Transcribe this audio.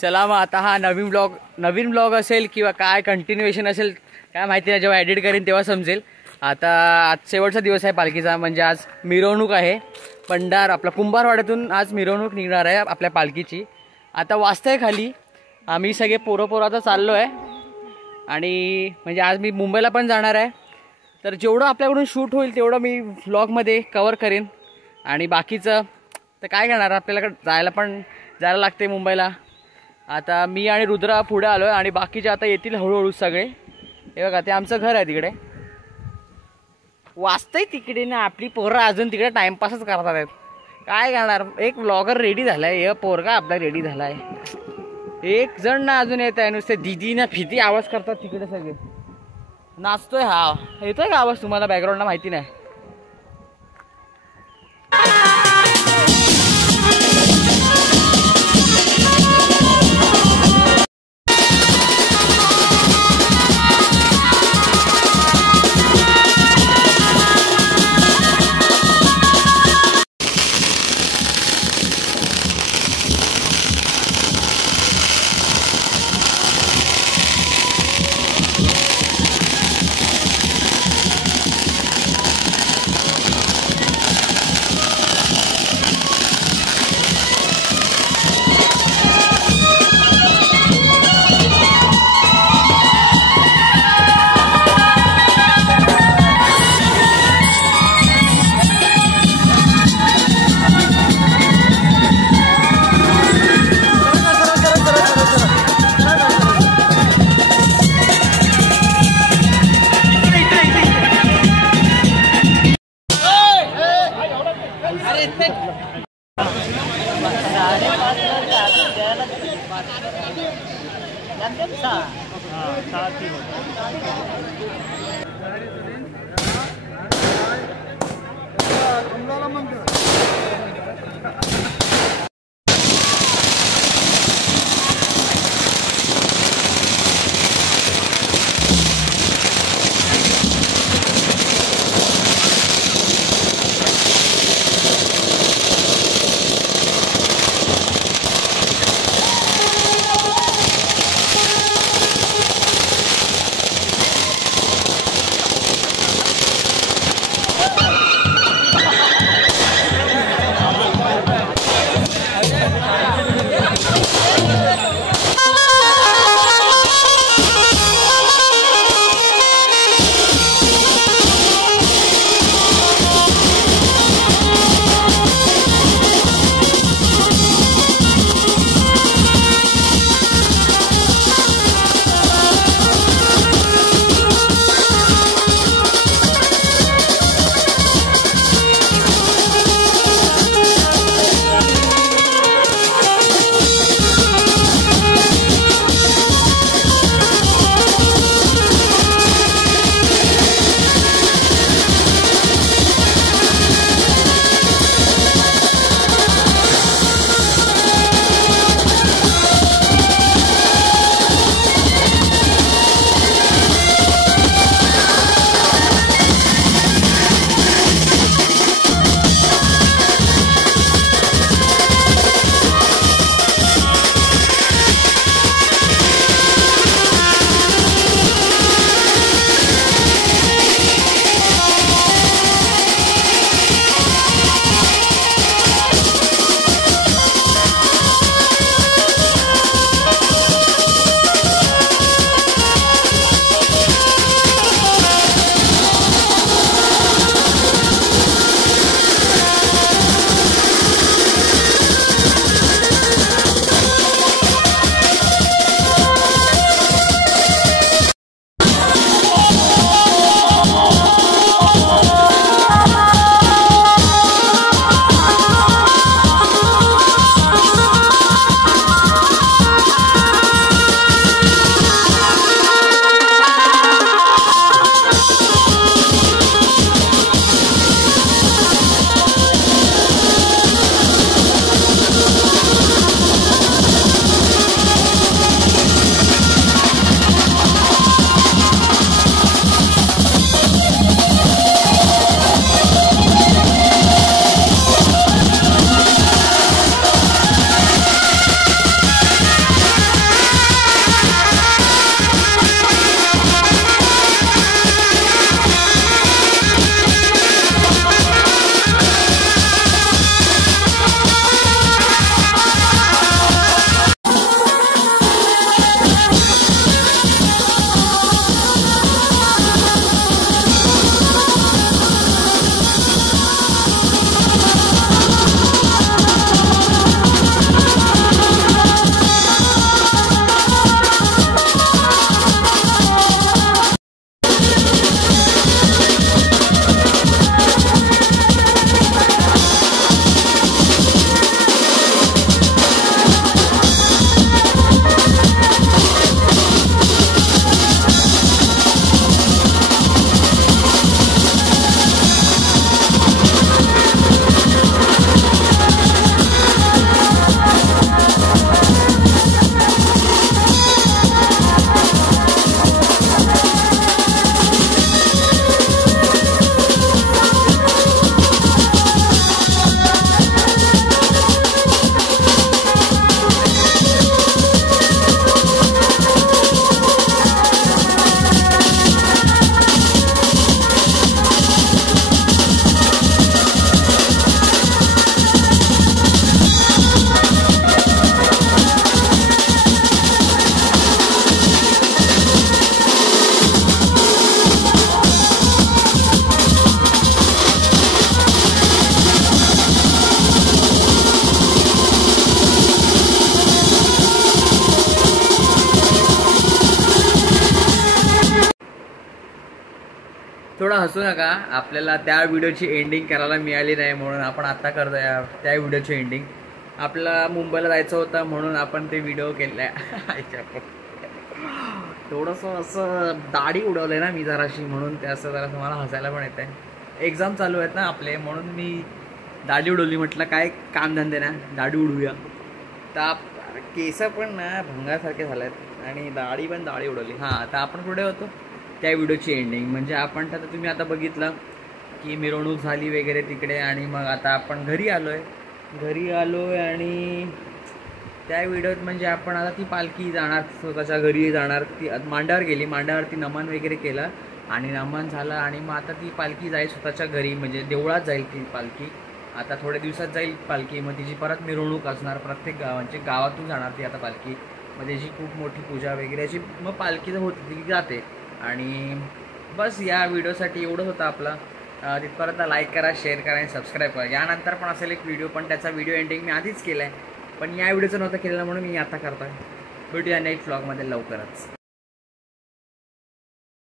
चला मग आता हा नवीन ब्लॉग असेल किंवा काय कंटिन्युएशन असेल काय माहिती नाही, जेव्हा एडिट करीन तेव्हा समजेल. आता आज शेवटचा दिवस आहे पालखीचा, म्हणजे आज मिरवणूक आहे. आपला कुंभारवाड्यातून आज मिरवणूक निघणार आहे आपल्या पालखीची. आता वाजतंय खाली, आम्ही सगळे पोरं आता चाललो आहे. आणि म्हणजे आज मी मुंबईला पण जाणार आहे, तर जेवढं आपल्याकडून शूट होईल तेवढं मी व्लॉगमध्ये कवर करेन. आणि बाकीचं तर काय करणार, आपल्याला जायला लागते मुंबईला. आता मी आणि रुद्रा पुढे आलो आहे आणि बाकीचे आता येतील हळूहळू सगळे. हे बघा, ते आमचं घर आहे तिकडे. वाचतंय तिकडे ना, आपली पोरं अजून तिकडे टाइमपासच करतात आहेत. काय करणार, एक व्लॉगर रेडी झाला आहे, हे पोरगा आपला रेडी झाला आहे. एक जण ना अजून येत आहे, नुसते दिदी ना फिती आवाज करतात तिकडे सगळे. नाचतोय हा, येतोय का आवाज तुम्हाला बॅकग्राऊंडला माहिती नाही. हसू नका, आपल्याला त्या व्हिडिओची एंडिंग करायला मिळाली नाही म्हणून आपण आत्ता करतो त्या व्हिडिओची एंडिंग. आपल्याला मुंबईला जायचं होतं म्हणून आपण ते व्हिडिओ केले. थोडंसं असं दाढी उडवलं आहे ना मी जराशी, म्हणून ते असं जरा तुम्हाला हसायला पण येतं आहे. एक्झाम चालू आहेत ना आपले, म्हणून मी दाढी उडवली. म्हटलं काय कामधंदे ना, दाढी उडवूया. तर केस पण ना भंगासारखे झाले आहेत आणि दाढी पण दाढी उडवली. हां, आता आपण कुठे होतो त्या व्हिडिओची एंडिंग. म्हणजे आपण तर तुम्ही आता बघितलं की मिरवणूक झाली वगैरे तिकडे, आणि मग आता आपण घरी आलो आहे आणि त्या व्हिडिओत म्हणजे आपण आता ती पालखी जाणार, स्वतःच्या घरी जाणार. ती मांडावर गेली, मांडावरती नमन वगैरे केलं आणि नमन झालं, आणि मग आता ती पालखी जाईल स्वतःच्या घरी, म्हणजे देवळात जाईल ती पालखी. आता थोड्या दिवसात जाईल पालखी, मग तिची परत मिरवणूक असणार प्रत्येक गावांची, गावातून जाणार ती आता पालखी. मग त्याची खूप मोठी पूजा वगैरे अशी मग पालखी होती ती जाते. आणि बस या व्हिडिओसाठी एवढंच होतं आपलं. तिथपर्यंत लाईक करा, शेअर करा आणि सबस्क्राईब करा. यानंतर पण असेल एक व्हिडिओ, पण त्याचा व्हिडिओ एंडिंग मी आधीच केला आहे, पण या व्हिडिओचं नव्हतं केलेलं म्हणून मी आता करतो आहे. भेटूया नेक्स्ट व्लॉगमध्ये लवकरच.